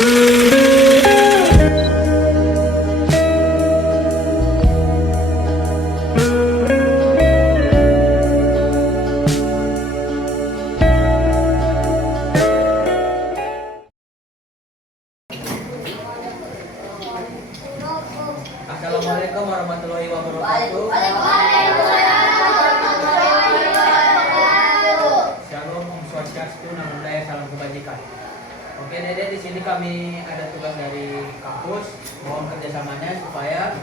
Assalamualaikum warahmatullahi wabarakatuh. Shalom, Om Swastiastu, Namo Buddhaya, salam kebajikan. Oke, Dede, di sini kami ada tugas dari kampus, mohon kerjasamanya supaya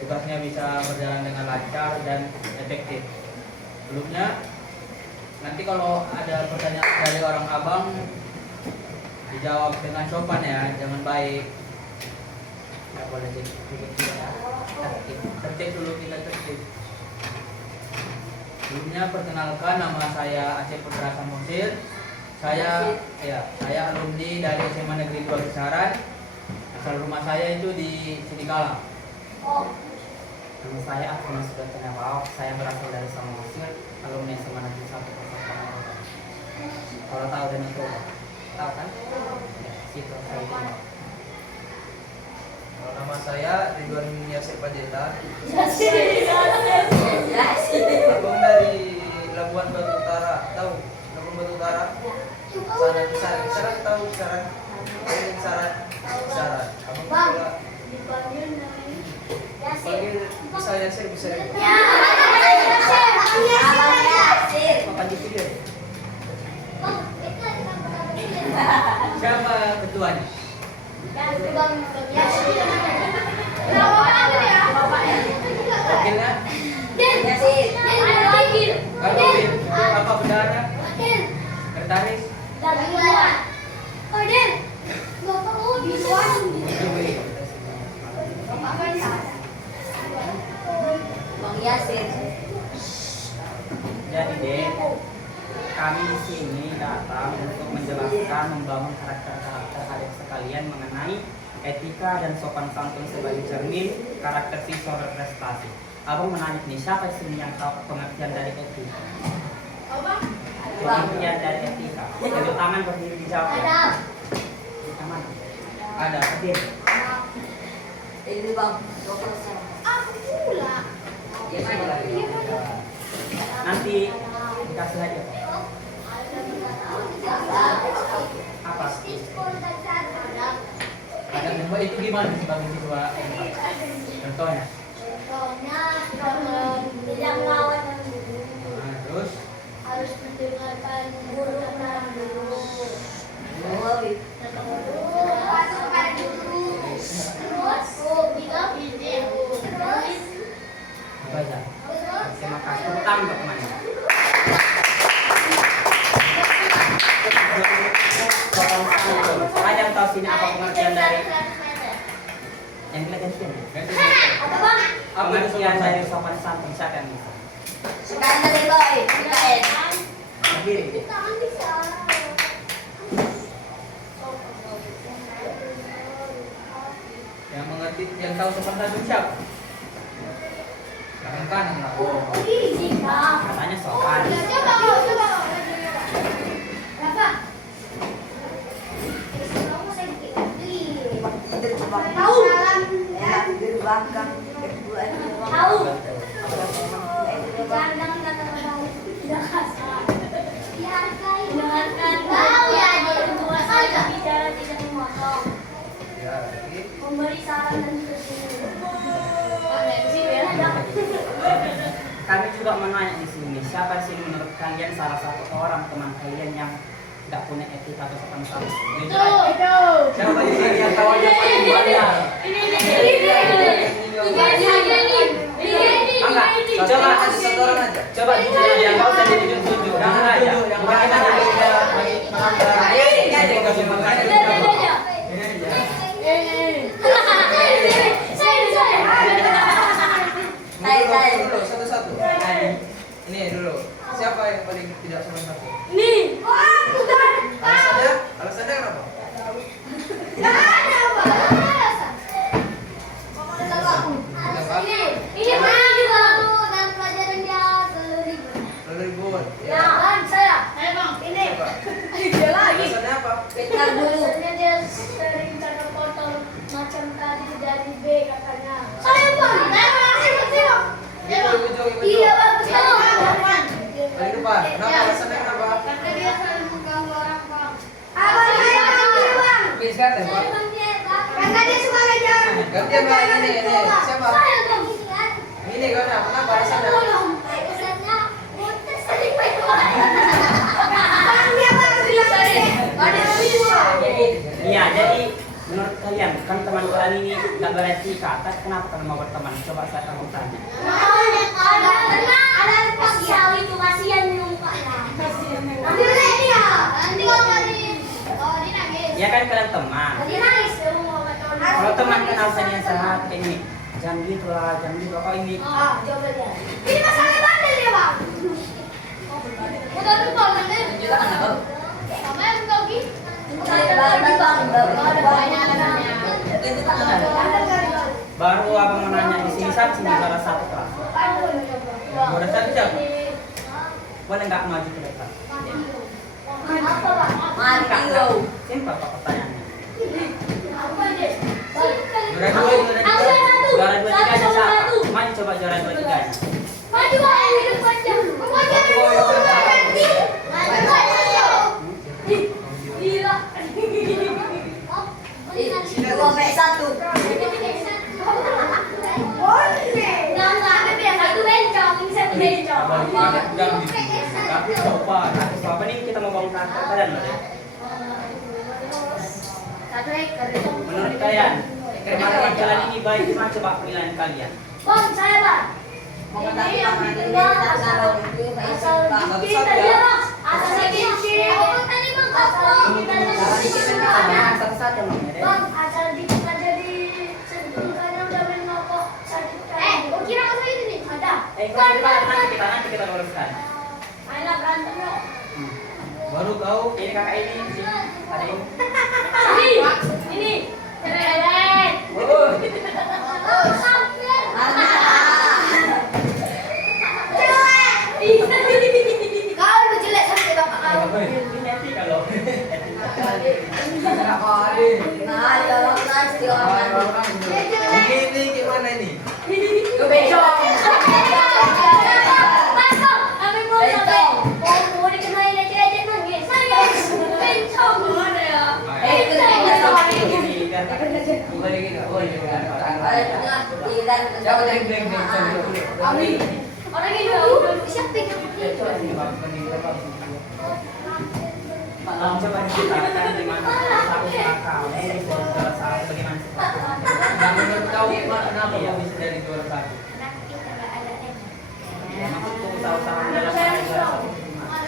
tugasnya bisa berjalan dengan lancar dan efektif. Sebelumnya, nanti kalau ada pertanyaan dari orang abang, dijawab dengan sopan ya, jangan baik. Nggak boleh tertib dulu, kita tertib. Sebelumnya perkenalkan, nama saya Aceh Putra Samosir. Saya alumni dari SMA Negeri 2 Kisaran. Asal rumah saya itu di Sidikala. Nama saya Akmas Sudatanawau. Saya berasal dari Samosir, alumni SMA Negeri 1 Kisaran. Kalau tahu dan itu, tahu kan? Ya, situ saya tinggal. Nama saya Ridwan Yasir Panjaitan. Abang dari Labuan Batu Utara. Tahu Labuan Batu Utara? Kisaran tahu Kisaran? Kisaran. Abang sekolah. Dipanggil bisa Yasir, bisa Ridwan. Apa di video? Siapa ketuanya? Wakilnya? Alvin. Apa bendara? Sekretaris? Jadi Dek, kami di sini datang untuk menjelaskan, membangun karakter-karakter kalian sekalian mengenai etika dan sopan santun sebagai cermin karakter siswa berprestasi. Abang menanya nih, siapa sih yang tahu pengertian dari etika? Pengertian dari etika. Yang tangan berdiri di jawab. Di tangan. Ada. Hadir. Ini bang, Nanti dikasih aja. Apa? Ada semua itu gimana sebagai siswa? Contohnya? tidak melawan Nah, terus? harus mendengarkan guru dulu. Pasukan dulu. Terus bilang Baca. Terima kasih. Utang bagaimana? Ada yang tahu sini apa pengertian dari yang kita gantian? apa bang? Pengertian dari sopan santun siapa yang bisa? Sekarang dari boy, BKN. Berdiri. Tangan bisa. Yang mengerti, yang tahu sopan santun siapa? Tangan kanan lah. Katanya sopan. Tahu. Tahu. Dengarkan. Tahu ya, bicara tidak memotong. Ya, lagi. Memberi saran dan seterusnya. Kami juga menanya di sini, siapa sih menurut kalian salah satu orang teman kalian yang tidak punya etika atau sopan santun? Siapa di sini yang tawannya paling banyak? Coba satu orang aja. Coba jujur aja, nggak usah dijunjung. Jangan aja. Yang mana aja ini aja kasih makan. Dulu satu-satu. Ini dulu. Siapa yang paling tidak sopan santun? Alasannya? Alasannya kenapa? Ini pernah juga dan pelajaran dia 10.000. 10.000. Ya, kan saya. Gantian main ini. Siapa? Saya dong. Ini kau nak kenapa di sana? Ustaznya muter sering main bola. Bang dia baru bilang tadi. Ada semua. Iya, jadi menurut kalian kan teman kalian ini nggak beretika, tapi kenapa kalian mau berteman? Coba saya kamu tanya. Ada paksa itu kasihan mukanya. Nanti dia. Nanti kalau dia nangis. Ya kan kalian teman. Dia nangis mau Kalau teman kenal saling sehat kayak ini, jangan gitu lah, jangan gitu. Oh ini. Coba dia. Ini masalahnya bandel dia, Bang. Udah lupa bandel. Kita kan tahu. Sama yang buka lagi. Baru abang mau nanya di sini sini salah satu kelas. Udah satu jam. Boleh nggak maju ke depan? Apa, Pak? Mati lo. Simpel kok pertanyaannya. Apa deh? Juara dua, Juara dua tiga nya siapa? Maju coba juara dua tiga nya. Maju aja di depannya. Maju aja. Maju aja. Gila. Dua sampai satu. Enggak, tapi yang satu bencong, ini satu bencong. Tapi sopan. Apa nih kita mau bangun karakter kalian loh deh. Satu ekor. Menurut kalian, teman-teman kalian ini baik cuma coba penilaian kalian. Bang, saya, Bang. Mengetahui Ini yang paman bikin ini Bang, tak asal kalau itu asal bikin tadi ya, Bang. Asal bikin. Apa tadi, Bang? Asal kita Satu-satu namanya deh. Bang, asal dikit aja di sebelumnya udah main ngokok. Gua kira apa itu nih? Ada. Nanti kita luruskan. Ayolah berantem lo. Baru kau. Ini kakak ini sini. Ada ini. Ini. Keren. Oh. Oh, hampir. Kau lebih jelek sampai bapak kau. Ini etika loh. Nah, ya Allah, pasti orang. Ini gimana ini? Ke becok. Bencong. Kami mau sampai. Mau dikenalin lecet-lecet nangis. Saya bencong. Mana ya? Itu dia sama ini. Ini biar kakak Boleh gitu. Oh iya. Ada tengah dan Coba deng. Amin. Orang ini udah siapa yang Coba diceritakan di mana satu kakak ini bisa juara satu bagaimana sih? Nah, menurut kau kenapa kau bisa jadi juara satu? Maksudku usaha-usaha menjelaskan juara satu gimana?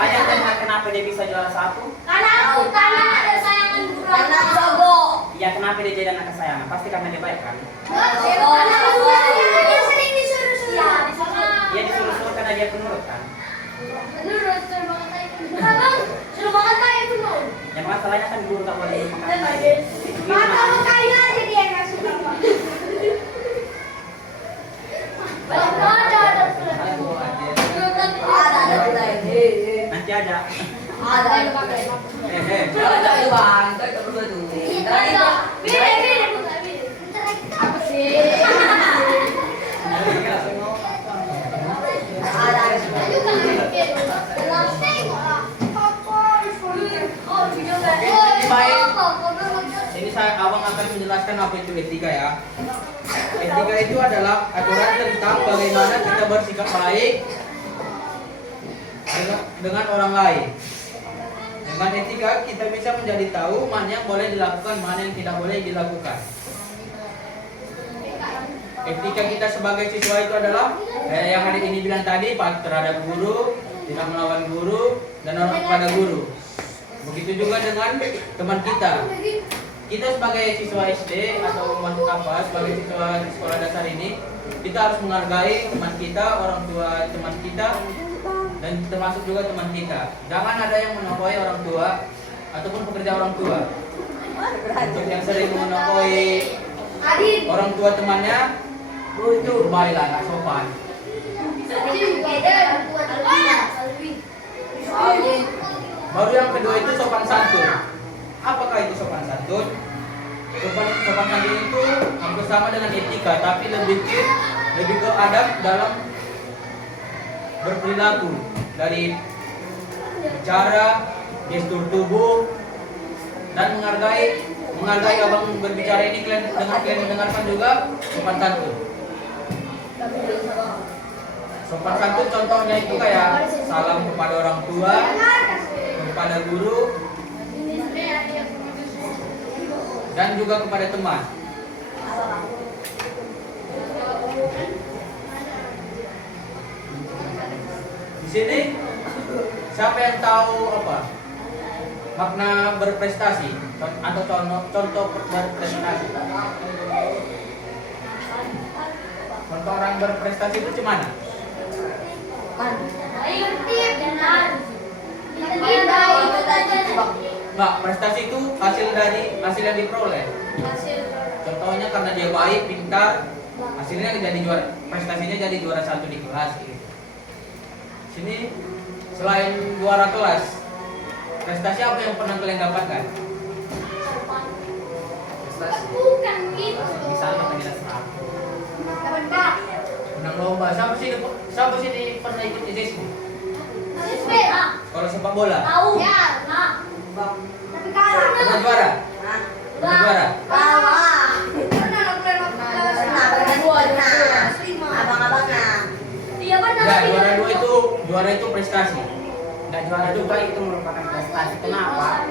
Ayah tanya kenapa dia bisa juara satu? Karena ada sayangan karena Sogo. Ya kenapa dia jadi anak kesayangan? Pasti karena dia baik kan? dia sering disuruh-suruh. Dia disuruh-suruh karena dia penurut kan? Menurut suruh makan tayo penuh. Bang, suruh makan tayo penuh. Yang masalahnya kan guru tak boleh makan tayo. Makan kayu aja dia yang nggak suka. Ada. Ada pula ini. Nanti aja. Ada yang pakai. Ada itu bang, itu berdua tuh. Apa sih? Ada. Ini abang akan menjelaskan apa itu etika ya. Etika itu adalah aturan tentang bagaimana kita bersikap baik dengan orang lain. Dengan etika kita bisa menjadi tahu mana yang boleh dilakukan, mana yang tidak boleh dilakukan. Etika kita sebagai siswa itu adalah yang hari ini bilang tadi, patuh terhadap guru, tidak melawan guru, dan hormat kepada guru. Begitu juga dengan teman kita. Kita sebagai siswa SD atau masuk apa, sebagai siswa di sekolah dasar ini, kita harus menghargai teman kita, orang tua teman kita, dan termasuk juga teman kita. Jangan ada yang menokoi orang tua ataupun pekerja orang tua. Untuk yang sering menokoi orang tua temannya, itu baiklah, nggak sopan. Baru yang kedua itu sopan santun. Apakah itu sopan santun? Sopan santun itu hampir sama dengan etika, tapi lebih lebih ke adab dalam berperilaku, dari bicara, gestur tubuh, dan menghargai abang berbicara ini kalian mendengarkan juga sopan santun. Sopan santun contohnya itu kayak salam kepada orang tua, kepada guru, dan juga kepada teman. Di sini siapa yang tahu apa makna berprestasi atau contoh berprestasi? Contoh orang berprestasi itu gimana? Enggak, prestasi itu hasil yang diperoleh. Contohnya karena dia baik, pintar, hasilnya jadi juara, prestasinya jadi juara 1 di kelas gitu. Sini selain juara kelas, prestasi apa yang pernah kalian dapatkan? Prestasi. Bukan gitu. Misalnya kita satu. Menang lomba. Siapa sih pernah ikut ISISMU? Kalau sepak bola? Tahu. Ya, nah. Tapi kalah. Pernah juara? Pernah juara? Kalah. Pernah Iya benar. Enggak, juara itu prestasi. Nggak juara juga itu merupakan prestasi. Kenapa?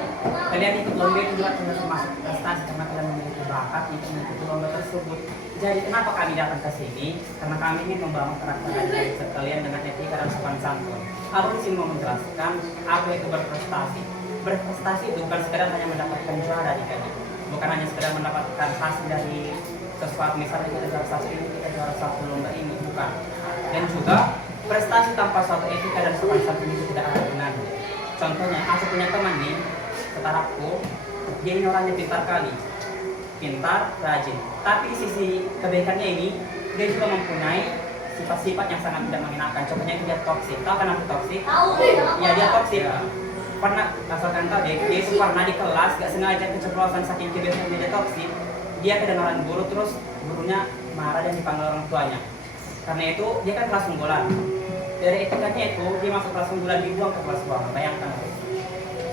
Kalian ikut lomba itu juga termasuk prestasi karena kalian memiliki bakat untuk mengikuti lomba tersebut. Jadi kenapa kami datang ke sini? Karena kami ingin membangun karakter kalian dengan etika dan sopan santun. Aku di sini mau menjelaskan apa itu berprestasi. Berprestasi itu bukan sekedar hanya mendapatkan juara di kali, bukan hanya sekedar mendapatkan hasil dari sesuatu, misalnya kita juara satu ini, kita juara satu lomba ini, bukan. Dan juga prestasi tanpa suatu etika dan sopan santun itu tidak ada gunanya. Contohnya, aku punya teman nih, setaraku, dia ini orangnya pintar kali, pintar, rajin. Tapi di sisi kebaikannya ini, dia juga mempunyai sifat-sifat yang sangat tidak mengenakan. Contohnya dia toksik. Tahu kan apa toksik? Tahu. Ya dia toksik. Pernah asalkan tahu dia itu pernah di kelas gak sengaja keceplosan saking kebiasaan dia toksik. Dia kedengaran guru, terus gurunya marah dan dipanggil orang tuanya. Karena itu dia kan kelas unggulan. Dari etikanya itu dia masuk kelas unggulan dibuang ke kelas bawah. Bayangkan.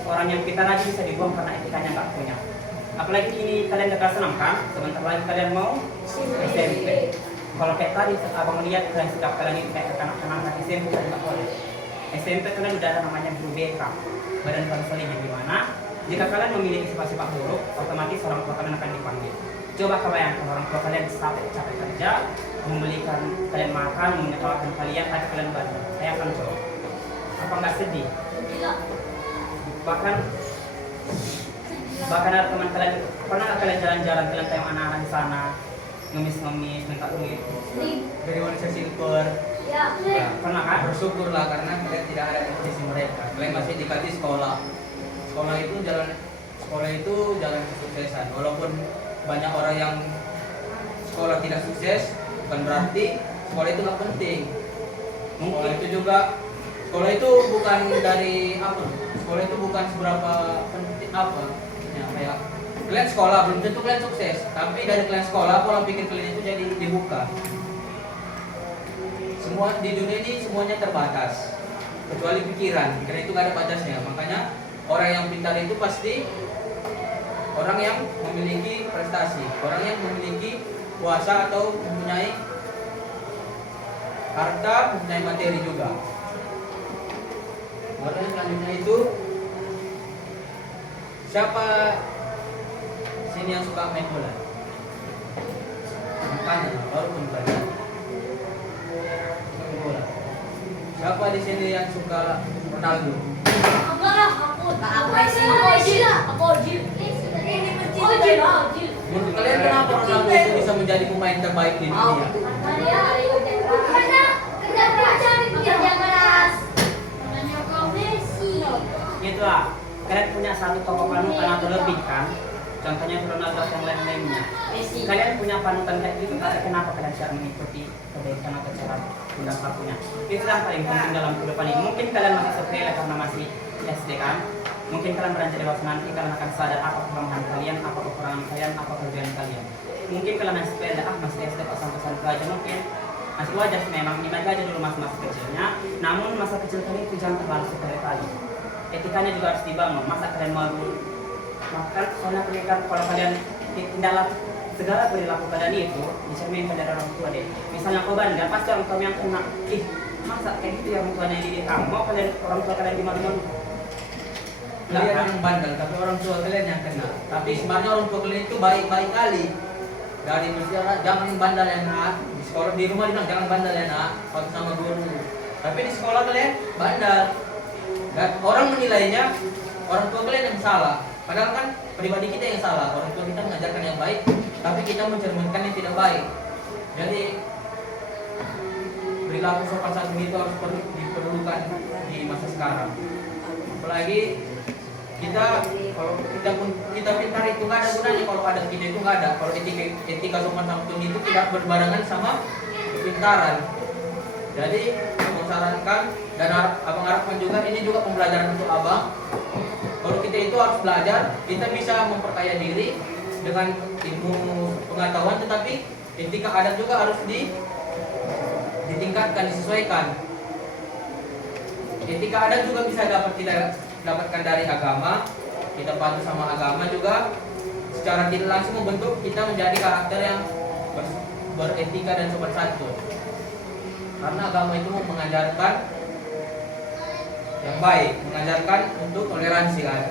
Orang yang pintar aja bisa dibuang karena etikanya nggak punya. Apalagi ini kalian udah kelas 6 kan? Sebentar lagi kalian mau SMP. Kalau kayak tadi abang lihat kalian sikap kalian ini kayak anak-anak SMP kalian nggak boleh. SMP kalian udah ada namanya guru BK, badan konseling, yang dimana jika kalian memiliki sifat-sifat buruk, otomatis orang tua kalian akan dipanggil. Coba kebayangkan orang tua kalian capek kerja, membelikan kalian makan, menyekolahkan kalian, tapi kalian bandel. Saya akan coba. Apa nggak sedih? Bahkan ada teman kalian, pernah kalian jalan-jalan, kalian tengok anak-anak di sana ngemis-ngemis, minta duit Dari wanita silver. Ya. pernah kan? Bersyukurlah karena kalian tidak ada di posisi mereka. Kalian masih dikasih sekolah. Sekolah itu jalan kesuksesan. Walaupun banyak orang yang sekolah tidak sukses, bukan berarti sekolah itu nggak penting. Sekolah itu bukan dari apa? Sekolah itu bukan seberapa penting apa? Ya, kayak kalian sekolah belum tentu kalian sukses, tapi dari kalian sekolah pola pikir kalian itu jadi dibuka. Semua di dunia ini semuanya terbatas, kecuali pikiran itu gak ada batasnya. Makanya orang yang pintar itu pasti orang yang memiliki prestasi, orang yang memiliki kuasa atau mempunyai harta, mempunyai materi juga. Lalu selanjutnya itu siapa sini yang suka main bola? Makanya baru pun tadi. Siapa di sini yang suka Ronaldo? Enggak lah, aku Ojil. Menurut kalian kenapa Ronaldo itu bisa menjadi pemain terbaik di dunia? Karena kerja keras. Namanya kau Messi. Itulah, kalian punya satu tokoh panutan atau lebih kan? Contohnya Ronaldo yang lain-lainnya. Kalian punya panutan kayak gitu, tapi kenapa kalian tidak mengikuti kebaikan atau cara tindak lakunya? Itu yang paling penting dalam kehidupan ini. Mungkin kalian masih sepele karena masih SD kan? Mungkin kalian beranjak dewasa nanti kalian akan sadar apa kelemahan kalian, apa kekurangan kalian, apa kerjaan kalian. Mungkin kalian masih sepele, masih SD pas sampai aja mungkin Masih wajar sih memang, nikmati aja dulu masa-masa kecilnya. Namun masa kecil kalian itu jangan terlalu sepele-kali. Etikanya juga harus dibangun. Masa kalian mau makan, soalnya pernikahan kalau kalian tidaklah segala perilaku kalian itu dicerminkan dari orang tua deh. Misalnya kau bandel, pasti orang tua yang kena. Ih, masa kayak gitu ya orang tuanya dididik kamu? Mau kalian orang tua kalian dimalu-malu? Kalian yang bandel, tapi orang tua kalian yang kena. Tapi sebenarnya orang tua kalian itu baik-baik kali. Dari misalnya jangan bandel ya nak. Di sekolah di rumah dibilang jangan bandel ya nak. Patuh sama guru. Tapi di sekolah kalian bandel. Dan orang menilainya orang tua kalian yang salah. Padahal kan pribadi kita yang salah. Orang tua kita mengajarkan yang baik, tapi kita mencerminkan yang tidak baik. Jadi perilaku sopan santun itu harus diperlukan di masa sekarang. Apalagi kita kalau kita pintar itu nggak ada gunanya kalau ada kita itu nggak ada. Kalau etika sopan santun itu tidak berbarengan sama kepintaran. Jadi abang sarankan dan abang harapkan juga ini juga pembelajaran untuk abang. Kalau kita itu harus belajar, kita bisa memperkaya diri dengan ilmu pengetahuan, tetapi etika adat juga harus ditingkatkan, disesuaikan. Etika adat juga bisa kita dapatkan dari agama. Kita patuh sama agama juga secara tidak langsung membentuk kita menjadi karakter yang beretika dan sopan santun. Karena agama itu mengajarkan yang baik, mengajarkan untuk toleransi kan.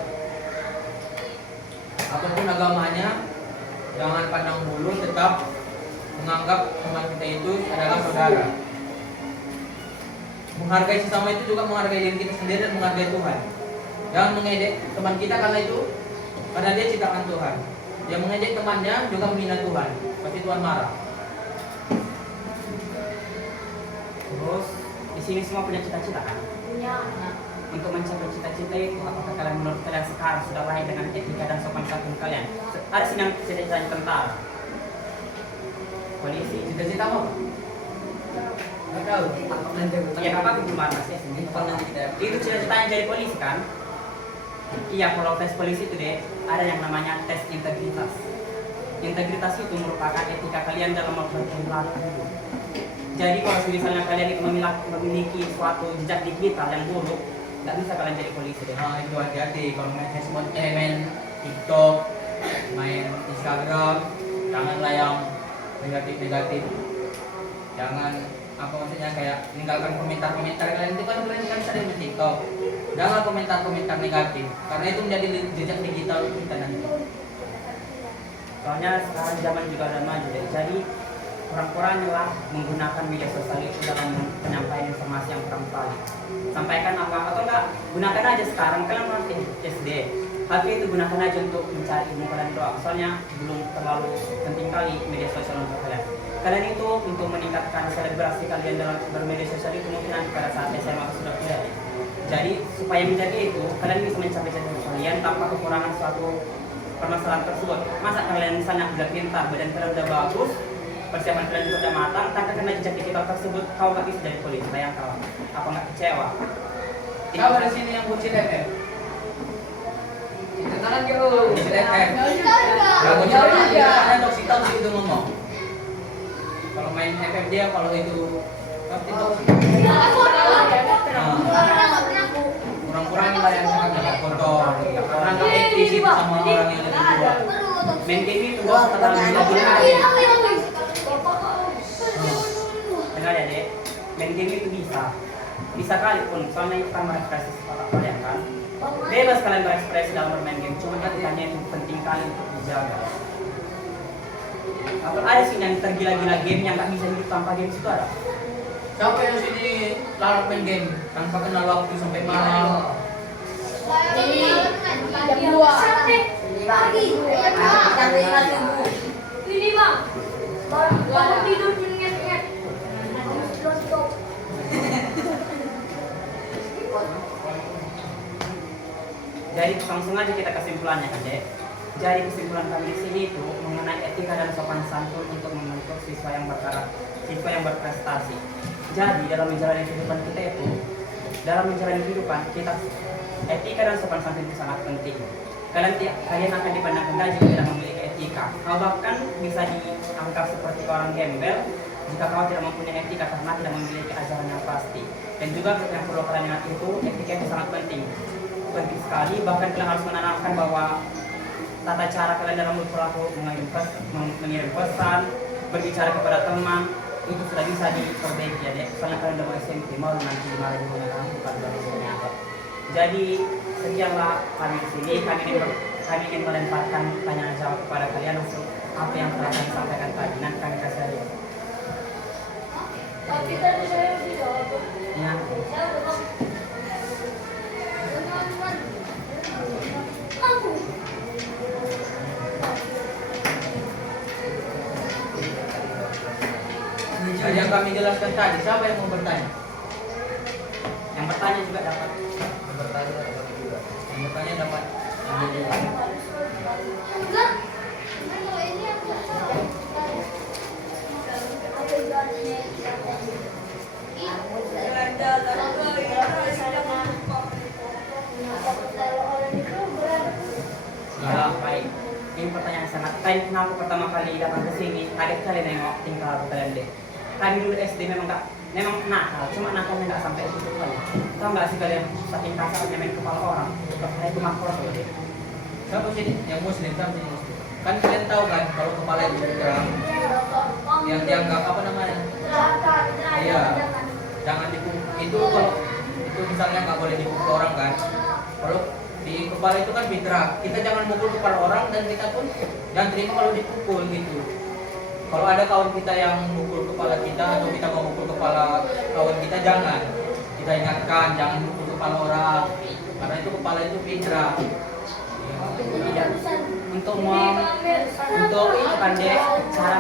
Apapun agamanya, jangan pandang bulu, tetap menganggap teman kita itu adalah saudara. Menghargai sesama itu juga menghargai diri kita sendiri dan menghargai Tuhan. Jangan mengejek teman kita karena dia ciptaan Tuhan. Dia mengejek temannya juga menghina Tuhan. Pasti Tuhan marah. Terus di sini semua punya cita-cita kan? Punya. Untuk mencapai cita-cita itu, apakah kalian menurut kalian sekarang sudah lahir dengan etika dan sopan santun kalian? Ada sih yang cita-citanya tentara, polisi, Cita-cita apa? Nggak tahu. ya apa belum ada sih ini. Itu cita-citanya jadi polisi kan? Iya, kalau tes polisi itu deh ada yang namanya tes integritas. Integritas itu merupakan etika kalian dalam berperilaku. Jadi kalau misalnya kalian itu memiliki suatu jejak digital yang buruk, nggak bisa kalian jadi polisi deh. Nah, itu hati-hati kalau main Facebook, main TikTok, main Instagram, janganlah yang negatif. Jangan apa maksudnya kayak meninggalkan komentar-komentar kalian itu kan sering di TikTok. Jangan komentar-komentar negatif karena itu menjadi jejak digital kita nanti. Soalnya sekarang zaman juga udah maju deh. Jadi kurang-kurangnya lah menggunakan media sosial itu dalam penyampaian informasi yang kurang valid. Sampaikan apa atau enggak, gunakan aja sekarang kalian masih SD. HP itu gunakan aja untuk mencari ilmu kalian doang. Soalnya belum terlalu penting kali media sosial untuk kalian. Kalian itu untuk meningkatkan selebrasi kalian dalam bermedia sosial itu mungkin nanti pada saat SMA atau sudah kuliah. Jadi supaya menjadi itu, kalian bisa mencapai cita-cita kalian tanpa kekurangan suatu permasalahan tersebut. Masa kalian misalnya udah pintar, badan kalian udah bagus, persiapan kalian sudah matang, tanpa kena jejak digital tersebut, kau nggak bisa jadi polisi. Bayangkan, apa nggak kecewa? Kau ada sini yang bucin FM. Tangan jauh. Bucin FM. Kita Kalau juga. bucin FM dia ada toksik itu ngomong. Kalau main FM dia kalau itu pasti toksik. Kurang-kurangin lah yang sangat kotor. Karena nggak etis itu sama orang yang lebih tua. Main game itu gak usah terlalu gila-gila. Dengar ya dek, main game itu bisa kali pun, soalnya itu kan berekspresi otak kalian kan. Bebas kalian berekspresi dalam bermain game, cuma etikanya itu penting kali untuk dijaga. Atau ada sih yang tergila-gila game yang nggak bisa hidup tanpa game itu ada. Siapa yang sini larut main game tanpa kenal waktu sampai malam? Jam 2 sampai pagi. Ini bang, baru tidur ingat-ingat. Jadi langsung aja kita kesimpulannya kan dek. Jadi kesimpulan kami di sini itu mengenai etika dan sopan santun untuk membentuk siswa yang berprestasi. Jadi dalam menjalani kehidupan kita itu, kita etika dan sopan santun itu sangat penting. Kalian akan dipandang rendah jika tidak memiliki etika. Kau bahkan bisa dianggap seperti orang gembel jika kau tidak mempunyai etika karena tidak memiliki ajaran yang pasti. Dan juga yang perlu kalian ingat itu, etika itu sangat penting sekali. Bahkan kalian harus menanamkan bahwa tata cara kalian dalam berperilaku, mengirim pesan, berbicara kepada teman, itu sudah bisa diperbaiki ya dek. Soalnya kalian udah mau SMP, mau nanti dimarahin oleh orang bukan dari semuanya. Jadi sekianlah kami di sini. Kami ingin melemparkan pertanyaan jawab kepada kalian untuk apa yang telah kami sampaikan tadi. Nanti kami kasih hadiah. Tapi tadi saya dijawab. Ya. Aku. Jadi yang kami jelaskan tadi, siapa yang mau bertanya? Yang bertanya juga dapat. Yang bertanya dapat. Enggak. Kalau ini aku Ya, baik. Ini pertanyaan sangat baik. Kenapa pertama kali datang ke sini? Kaget kali nengok tingkah laku kalian deh. Kami dulu SD memang nakal, cuma nakalnya nggak sampai itu kali. Tahu nggak sih kalian saking kasarnya main kepala orang? Kepala itu makro loh deh. Siapa sih yang muslim? Siapa sih muslim? Kan kalian tahu kan kalau kepala itu terang, yang dianggap apa namanya? Iya. Jangan dipukul. Itu kalau itu misalnya nggak boleh dipukul orang kan? Kalau di kepala itu kan fitrah. Kita jangan mukul kepala orang dan kita pun jangan terima kalau dipukul gitu. Kalau ada kawan kita yang mukul kepala kita atau kita mau mukul kepala kawan kita, jangan. Kita ingatkan jangan mukul kepala orang. Karena itu kepala itu fitrah. Tidak. Untuk itu kan deh cara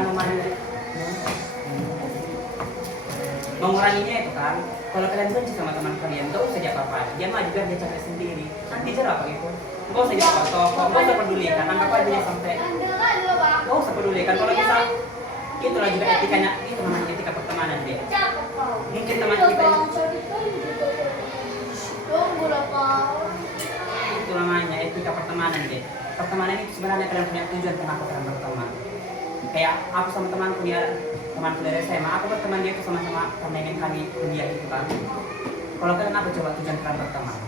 menguranginya itu kan. Kalau kalian benci sama teman kalian, nggak usah diapa-apain. Dia mah juga dia cari sendiri. Nanti jerah apa gitu. Nggak usah diapa-apa, nggak usah pedulikan. Anggap aja dia sampai. Nggak usah pedulikan. Kalau bisa, itulah juga etikanya. Itu namanya etika pertemanan dia. Mungkin teman kita itu namanya etika pertemanan deh. Pertemanan itu sebenarnya kalian punya tujuan kenapa kalian berteman. Kayak aku sama temanku dia teman dari SMA, aku berteman dia itu sama-sama karena ingin kami kuliah gitu kan. Kalau kalian apa coba tujuan kalian berteman?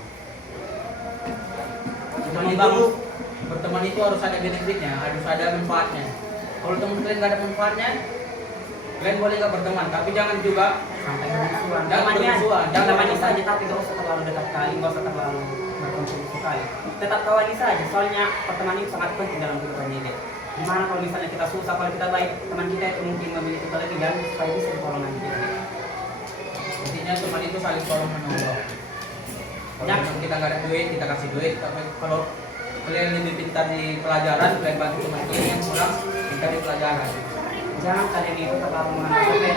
Berteman itu harus ada benefitnya, harus ada manfaatnya. Kalau teman kalian nggak ada manfaatnya, kalian boleh nggak berteman, tapi jangan juga Sampai bermusuhan. Jangan bermusuhan. Jangan teman saja, tapi nggak usah terlalu dekat kali, nggak usah terlalu berkontribusi sekali. Tetap kawani saja, soalnya pertemanan itu sangat penting dalam kehidupan ini. Gimana kalau misalnya kita susah, kalau kita baik, teman kita itu mungkin memiliki kelebihan supaya bisa ditolong nanti kita. intinya teman itu saling tolong menolong. Kalau memang kita nggak ada duit, kita kasih duit. Tapi kalau kalian lebih pintar di pelajaran, kalian bantu teman kalian yang kurang pintar di pelajaran. Jangan kalian itu terlalu menganggap sepele.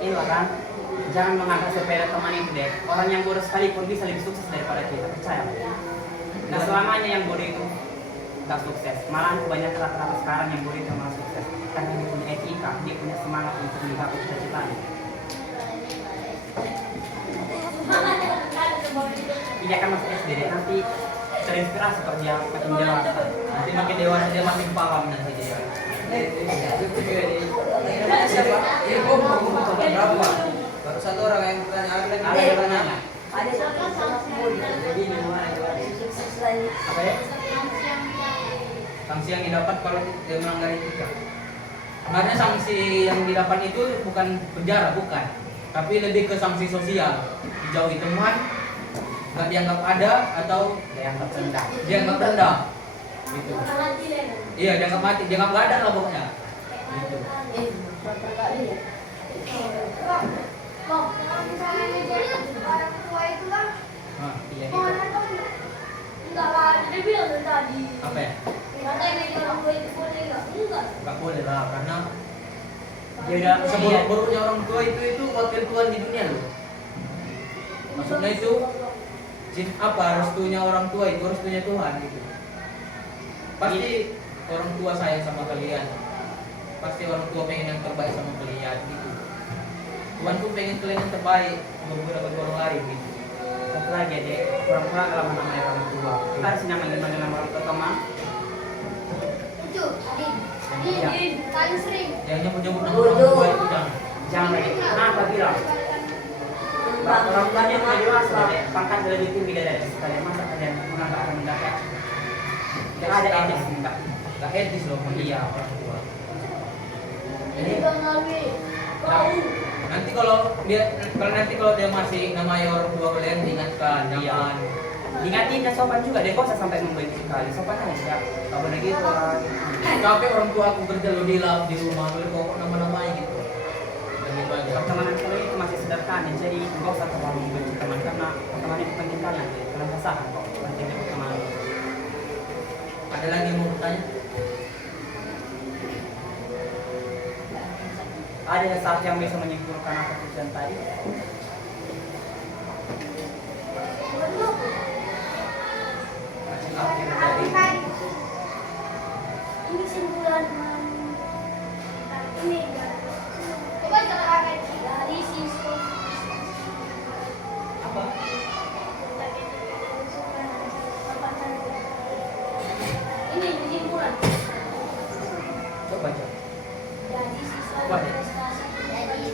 Iya kan? Jangan menganggap sepele teman itu deh. Orang yang bodoh sekalipun bisa lebih sukses daripada kita, percaya. Nah selamanya yang bodoh itu nggak sukses. Malah kebanyakan rata-rata sekarang yang bodoh itu malah sukses karena dia punya etika, dia punya semangat untuk menggapai cita-citanya. Iya kan masuk SD deh, nanti terinspirasi kalau dia makin dewasa. Nanti makin dewasa dia makin paham nanti dia. Siapa? Berapa? Baru satu orang yang bertanya, ada yang bertanya. Ada jadi sukses lagi. Apa ya? Sanksi yang didapat kalau dia melanggar etika. Sebenarnya sanksi yang didapat itu bukan penjara, bukan. Tapi lebih ke sanksi sosial. Dijauhi teman, nggak dianggap ada atau Dianggap rendah. dianggap rendah. Gitu. Iya, dianggap mati, dianggap nggak ada lah pokoknya. Gitu. Berapa kali ya? Kalau misalnya jadi orang tua itu kan Nah, Iya mau gitu. nonton enggak lah, dia bilang dari tadi apa ya? katanya jadi orang tua itu boleh enggak Nggak boleh lah, karena Dia udah seburuk-buruknya orang tua itu wakil Tuhan di dunia loh. Maksudnya itu apa restunya orang tua itu restunya Tuhan gitu. Pasti orang tua sayang sama kalian. Pasti orang tua pengen yang terbaik sama kalian gitu. Tuhan pun pengen kalian yang terbaik untuk beberapa orang lain gitu. Satu lagi adek, orang tua kalau menamai orang tua. Kita harus nyaman dengan orang tua teman. itu tadi Paling sering. Yang nyebut-nyebut nama orang tua itu jangan. Jangan. Kenapa bilang? Orang tuanya itu dewasa, Dek. Pangkat lebih tinggi dari sekalian. Masa kalian menganggap akan mendapat? Tidak ada etis, enggak. Gak etis loh Iya. orang tua. Jadi Jadi pengaruhi. Kau. nanti kalau dia masih namanya orang tua kalian diingatkan Iya. jangan. Ingatin dan sopan juga, Dek. Kok sampai membaik sekali? Sopan aja. Gak boleh gitu. Capek orang tua aku kerja lo di rumah lo kok nama-namanya gitu. Dan gitu aja. Pertemanan kalian itu masih sederhana, jadi nggak usah terlalu membenci teman karena pertemanan itu penting kalian. Kalian rasakan kok pentingnya pertemanan. Ada lagi yang mau bertanya? Ada saat yang bisa menyimpulkan apa tujuan tadi? Hasil akhir dari Ini simpulan ini coba terangkan dari siswa apa? ini kesimpulan Coba coba. dari siswa Coba. berprestasi jadi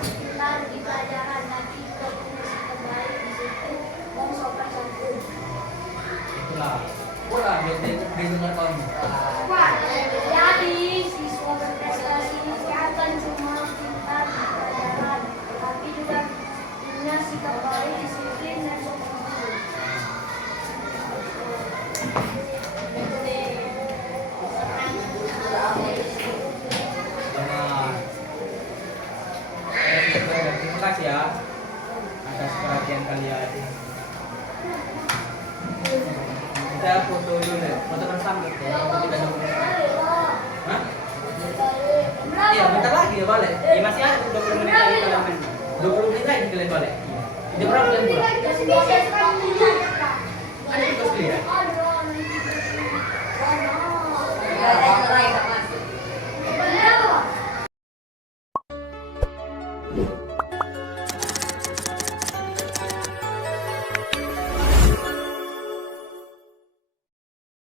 pintar di pelajaran nanti berfungsi kembali di situ dan sopan santun. Itulah. Bola dengar kamu. Wah, jadi siswa berprestasi bukan cuma pintar di pelajaran, tapi juga punya sikap baik, disiplin, dan sopan santun. Benar. Terima kasih ya atas perhatian kalian. Kita foto dulu deh, foto bersama ya. Kita dulu. Hah? Iya, bentar lagi ya balik. Ya masih ada 20 menit lagi kalian main. 20 menit lagi kalian balik. Jam berapa kalian pulang? Ada tugas kuliah. Ada.